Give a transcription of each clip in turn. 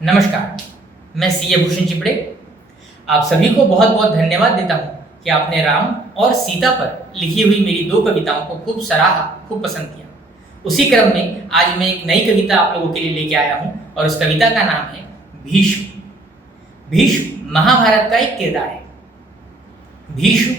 नमस्कार, मैं सीए भूषण चिपड़े आप सभी को बहुत बहुत धन्यवाद देता हूँ कि आपने राम और सीता पर लिखी हुई मेरी 2 कविताओं को खूब सराहा, खूब पसंद किया। उसी क्रम में आज मैं एक नई कविता आप लोगों के लिए लेके आया हूँ और उस कविता का नाम है भीष्म। भीष्म महाभारत का एक किरदार है। भीष्म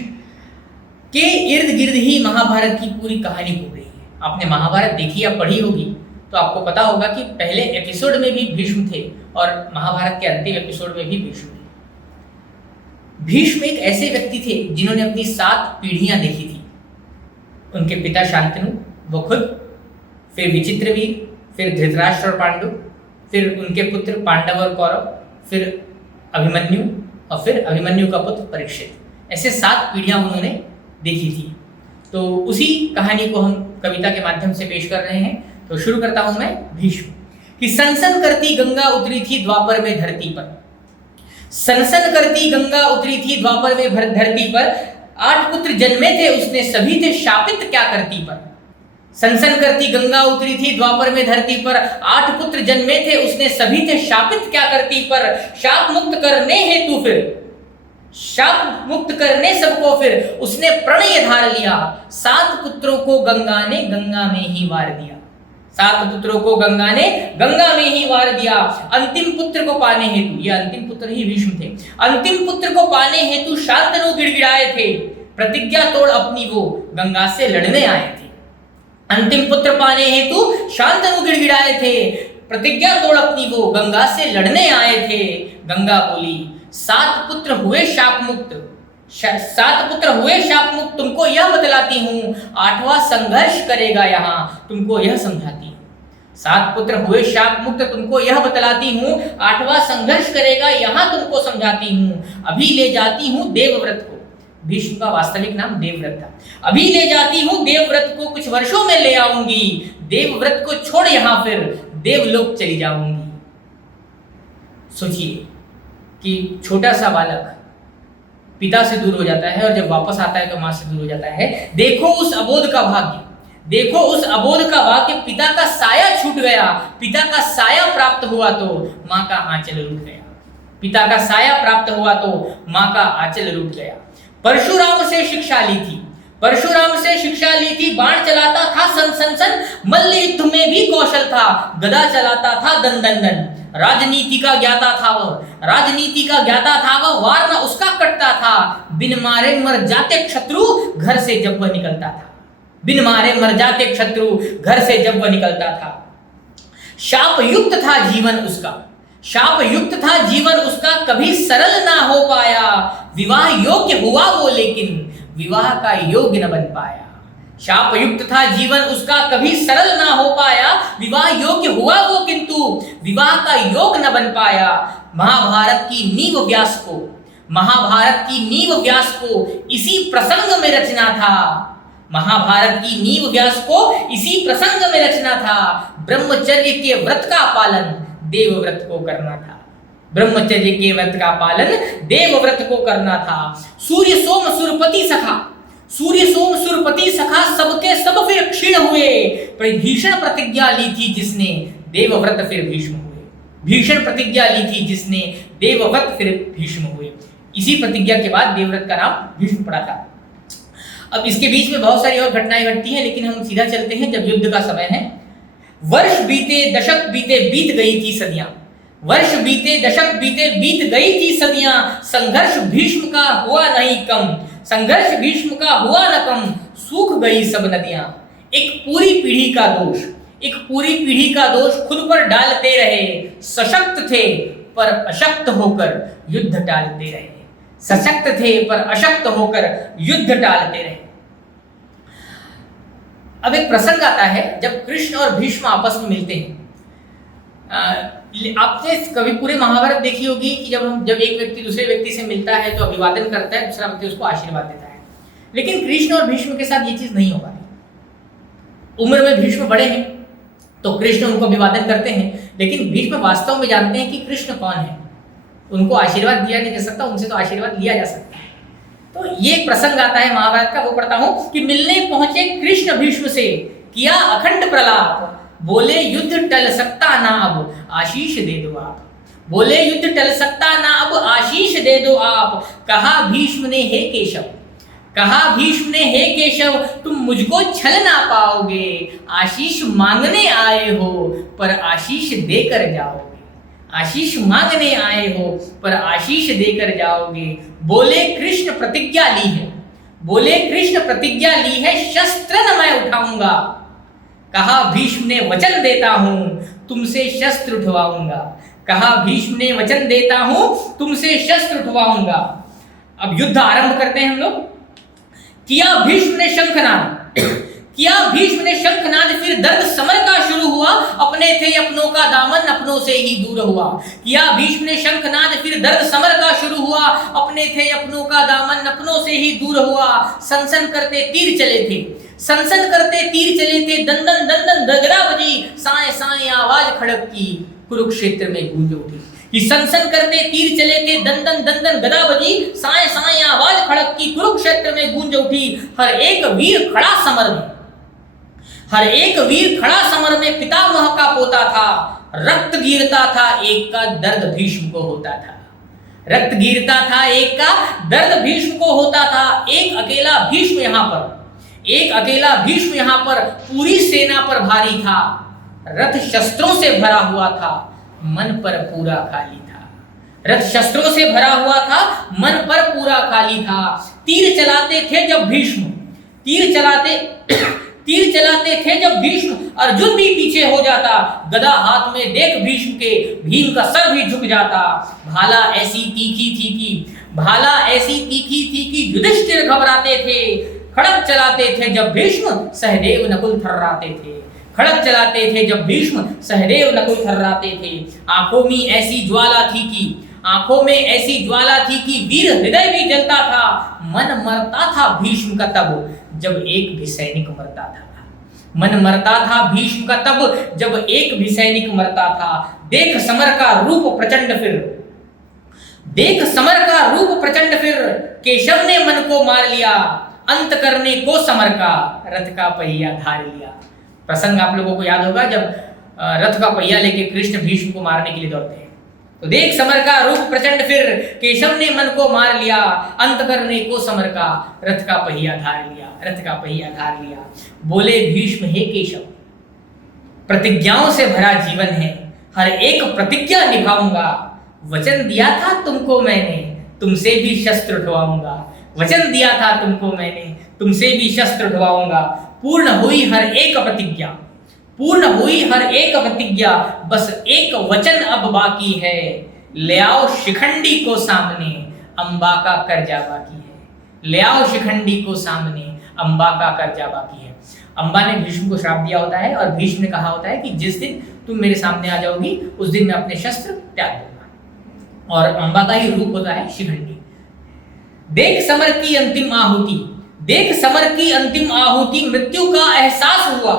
के इर्द गिर्द ही महाभारत की पूरी कहानी घूम रही है। आपने महाभारत देखी या पढ़ी होगी तो आपको पता होगा कि पहले एपिसोड में भी भीष्म थे और महाभारत के अंतिम एपिसोड में भी भीष्म थे। भीष्म एक ऐसे व्यक्ति थे जिन्होंने अपनी 7 पीढ़ियां देखी थी। उनके पिता शांतनु, वो खुद, फिर विचित्रवीर, फिर धृतराष्ट्र और पांडु, फिर उनके पुत्र पांडव और कौरव, फिर अभिमन्यु और फिर अभिमन्यु का पुत्र परीक्षित। ऐसे 7 पीढ़ियां उन्होंने देखी थी। तो उसी कहानी को हम कविता के माध्यम से पेश कर रहे हैं। तो शुरू करता हूं मैं भीष्म। कि सनसन करती गंगा उतरी थी द्वापर में धरती पर। सनसन करती गंगा उतरी थी द्वापर में धरती पर। 8 पुत्र जन्मे थे उसने सभी थे शापित क्या करती पर। सनसन करती गंगा उतरी थी द्वापर में धरती पर। 8 पुत्र जन्मे थे उसने सभी थे शापित क्या करती पर। शाप मुक्त करने हेतु फिर, शाप मुक्त करने सबको फिर उसने प्रणय धार लिया। 7 पुत्रों को गंगा ने गंगा में ही वार दिया। 7 पुत्रों को गंगा ने गंगा में ही वार दिया। अंतिम पुत्र को पाने हेतु, ये अंतिम पुत्र ही भीष्म थे, अंतिम पुत्र को पाने हेतु शांतनु गिड़गिड़ाए थे। प्रतिज्ञा तोड़ अपनी वो गंगा से लड़ने आए थे। अंतिम पुत्र पाने हेतु शांतनु गिड़गिड़ाए थे। प्रतिज्ञा तोड़ अपनी वो गंगा से लड़ने आए थे। गंगा बोली 7 पुत्र हुए शाप मुक्त, 7 पुत्र हुए शाप मुक्त, तुमको यह बतलाती हूँ 8वां संघर्ष करेगा यहाँ, तुमको यह समझाती हूँ। 7 पुत्र हुए शाप मुक्त, तुमको यह बतलाती हूँ 8वां संघर्ष करेगा यहाँ, तुमको समझाती हूँ। अभी ले जाती हूँ देवव्रत को, भीष्म का वास्तविक नाम देवव्रत था। अभी ले जाती हूँ देवव्रत को, कुछ वर्षों में ले आऊंगी। देवव्रत को छोड़ यहाँ फिर देवलोक चली जाऊंगी। सोचिए कि छोटा सा बालक पिता से दूर हो जाता है और जब वापस आता है तो मां से दूर हो जाता है। देखो उस अबोध का भाग्य, देखो उस अबोध का भाग्य। पिता का साया छूट गया, पिता का साया प्राप्त हुआ तो मां का आंचल रूठ गया। पिता का साया प्राप्त हुआ तो मां का आंचल रूठ गया। परशुराम से शिक्षा ली थी, परशुराम से शिक्षा ली थी। बाण चलाता था सन सन सन, मल्ल युद्ध में भी कौशल था। गदा चलाता था दन दन दन। राजनीति का ज्ञाता था वह, राजनीति का ज्ञाता था वह। वार न उसका कटता था, बिन मारे मर जाते शत्रु घर से जब वह निकलता था। बिन मारे मर जाते शत्रु घर से जब वह निकलता था। शाप युक्त था जीवन उसका, शाप युक्त था जीवन उसका। कभी सरल ना हो पाया, विवाह योग्य हुआ वो लेकिन विवाह का योग्य न बन पाया। शाप युक्त था जीवन उसका, कभी सरल ना हो पाया। विवाह योग्य हुआ वो किंतु विवाह का योग न बन पाया। महाभारत की नींव व्यास को, महाभारत की नींव व्यास को इसी प्रसंग में रचना था। महाभारत की नींव व्यास को इसी प्रसंग में रचना था। ब्रह्मचर्य के व्रत का पालन देवव्रत को करना था। ब्रह्मचर्य के व्रत का पालन देवव्रत को करना था। सूर्य सोम सुरपति सखा, सूर्य सोम सुरपति सखा, सबके सब फिर क्षीण हुए। भीषण प्रतिज्ञा ली थी जिसने देवव्रत फिर भीष्म हुए। भीषण प्रतिज्ञा ली थी जिसने देवव्रत फिर भीष्म हुए। इसी प्रतिज्ञा के बाद देवव्रत का नाम भीष्म पड़ा था। अब इसके बीच में बहुत सारी और घटनाएं घटती हैं, लेकिन हम सीधा चलते हैं जब युद्ध का समय है। वर्ष बीते दशक बीते बीत गई थी सदियां, वर्ष बीते दशक बीते बीत गई थी सदियां। संघर्ष भीष्म का हुआ नहीं कम, संघर्ष भीष्म का हुआ न कम। सूख गई सब नदियां। एक पूरी पीढ़ी का दोष, एक पूरी पीढ़ी का दोष खुद पर डालते रहे। सशक्त थे पर अशक्त होकर युद्ध टालते रहे। सशक्त थे पर अशक्त होकर युद्ध टालते रहे। अब एक प्रसंग आता है जब कृष्ण और भीष्म आपस में मिलते हैं। आपने कभी पूरे महाभारत देखी होगी कि जब एक व्यक्ति दूसरे व्यक्ति से मिलता है तो अभिवादन करता है, दूसरा व्यक्ति उसको आशीर्वाद देता है। लेकिन कृष्ण और भीष्म के साथ ये चीज नहीं हो पाती। उम्र में भीष्म बड़े हैं तो कृष्ण उनको अभिवादन करते हैं, लेकिन भीष्म वास्तव में जानते हैं कि कृष्ण कौन है। उनको आशीर्वाद दिया नहीं जा सकता, उनसे तो आशीर्वाद लिया जा सकता है। तो ये प्रसंग आता है महाभारत का, वो पढ़ता हूं कि मिलने पहुंचे कृष्ण भीष्म से, किया अखंड प्रलाप। बोले युद्ध टल सकता ना अब, आशीष दे दो आप। बोले युद्ध टल सकता ना, अब आशीष दे दो आप। कहा भीष्म ने हे केशव, कहा भीष्म ने हे केशव, तुम मुझको छल ना पाओगे। आशीष मांगने आए हो पर आशीष देकर जाओगे। आशीष मांगने आए हो पर आशीष देकर जाओगे। बोले कृष्ण प्रतिज्ञा ली है, बोले कृष्ण प्रतिज्ञा ली है, शस्त्र न मैं उठाऊंगा। कहा भीष्म ने वचन देता हूं तुमसे शस्त्र उठवाऊंगा। कहा भीष्म ने वचन देता हूं तुमसे शस्त्र उठवाऊंगा। अब युद्ध आरंभ करते हैं हम लोग। किया भीष्म ने शंखनाद, किया भीष्म ने शंखनाद, फिर दर्द समर का शुरू हुआ। अपने थे अपनों का दामन अपनों से ही दूर हुआ। किया भीष्म ने शंखनाद, फिर दर्द समर का शुरू हुआ। अपने थे अपनों का दामन अपनों से ही दूर हुआ। सनसन करते तीर चले थे, सनसन करते तीर चले थे, दंदन दंदन गदा बजी, साए साए आवाज खड़क की, कुरुक्षेत्र में गूंज उठी। कि सनसन करते तीर चले थे, दंदन दंदन गदा बजी, साए साए आवाज खड़क की, कुरुक्षेत्र में गूंज उठी। हर एक वीर खड़ा समर में, हर एक वीर खड़ा समर में, पितामह का पोता था। रक्त गिरता था एक का, दर्द भीष्म को होता था। रक्त गिरता था एक का, दर्द भीष्म को होता था। एक अकेला भीष्म यहाँ पर, एक अकेला भीष्म यहाँ पर पूरी सेना पर भारी था। रथ शस्त्रों से भरा हुआ था, मन पर पूरा खाली था। रथ शस्त्रों से भरा हुआ था, मन पर पूरा खाली था। तीर चलाते थे जब भीष्म, तीर चलाते तीर चलाते थे जब भीष्म, अर्जुन भी पीछे हो जाता। गदा हाथ में देख भीष्म के, भीम का सर भी झुक जाता। भाला ऐसी तीखी थी कि, भाला ऐसी तीखी थी कि युधिष्ठिर घबराते थे। खड़ग चलाते थे जब भीष्म, सहदेव नकुल थर्राते थे। खड़ग चलाते थे जब भीष्म, सहदेव नकुल थर्राते थे। आंखों में ऐसी ज्वाला थी कि, आंखों में ऐसी ज्वाला थी कि वीर हृदय भी जलता था। मन मरता था भीष्म का तब जब एक भी सैनिक मरता था। मन मरता था भीष्म का तब जब एक भी सैनिक मरता था। देख समर का रूप प्रचंड फिर, देख समर का रूप प्रचंड फिर, केशव ने मन को मार लिया। अंत करने को समर का, रथ का पहिया धार लिया। प्रसंग आप लोगों को याद होगा जब रथ का पहिया लेके कृष्ण भीष्म को मारने के लिए दौड़ते हैं। तो देख समर का रूप प्रचंड फिर, केशव ने मन को मार लिया। अंत करने को समर का, रथ का पहिया धार लिया, रथ का पहिया धार लिया। बोले भीष्म हे केशव, प्रतिज्ञाओं से भरा जीवन है, हर एक प्रतिज्ञा निभाऊंगा। वचन दिया था तुमको मैंने, तुमसे भी शस्त्र उठवाऊंगा। वचन दिया था तुमको मैंने, तुमसे भी शस्त्र उठवाऊंगा। पूर्ण हुई हर एक प्रतिज्ञा, पूर्ण हुई हर एक प्रतिज्ञा, बस एक वचन अब बाकी है। ले आओ शिखंडी को सामने, अंबा का कर्जा बाकी है। ले आओ शिखंडी को सामने, अंबा का कर्जा बाकी है। अंबा ने भीष्म को श्राप दिया होता है और भीष्म ने कहा होता है कि जिस दिन तुम मेरे सामने आ जाओगी उस दिन मैं अपने शस्त्र त्याग दूंगा। और अंबा का ही रूप होता है शिखंडी। देख समर की अंतिम आहुति, देख समर की अंतिम आहुति, मृत्यु का एहसास हुआ।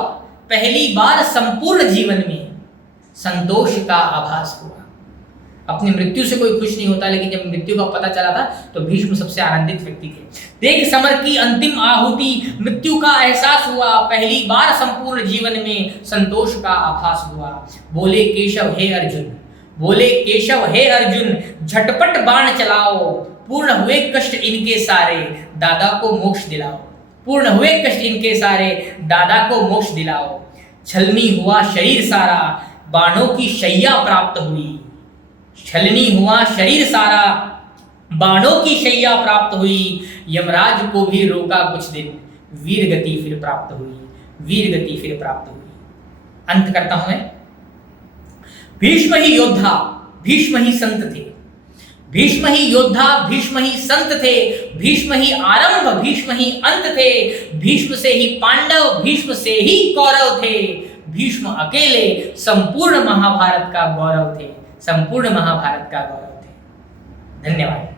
पहली बार संपूर्ण जीवन में संतोष का आभास हुआ। अपनी मृत्यु से कोई खुश नहीं होता, लेकिन जब मृत्यु का पता चला था तो भीष्म सबसे आनंदित व्यक्ति थे। देख समर की अंतिम आहुति, मृत्यु का एहसास हुआ। पहली बार संपूर्ण जीवन में संतोष का आभास हुआ। बोले केशव हे अर्जुन, बोले केशव हे अर्जुन, झटपट बाण चलाओ। पूर्ण हुए कष्ट इनके सारे, दादा को मोक्ष दिलाओ। पूर्ण हुए कष्ट इनके सारे, दादा को मोक्ष दिलाओ। छलनी हुआ शरीर सारा, बाणों की शैया प्राप्त हुई। छलनी हुआ शरीर सारा, बाणों की शैया प्राप्त हुई। यमराज को भी रोका कुछ दिन, वीर गति फिर प्राप्त हुई, वीर गति फिर प्राप्त हुई। अंत करता हूं मैं। भीष्म ही योद्धा, भीष्म ही संत थे। भीष्म ही योद्धा, भीष्म ही संत थे। भीष्म ही आरंभ, भीष्म ही अंत थे। भीष्म से ही पांडव, भीष्म से ही कौरव थे। भीष्म अकेले संपूर्ण महाभारत का गौरव थे, संपूर्ण महाभारत का गौरव थे। धन्यवाद।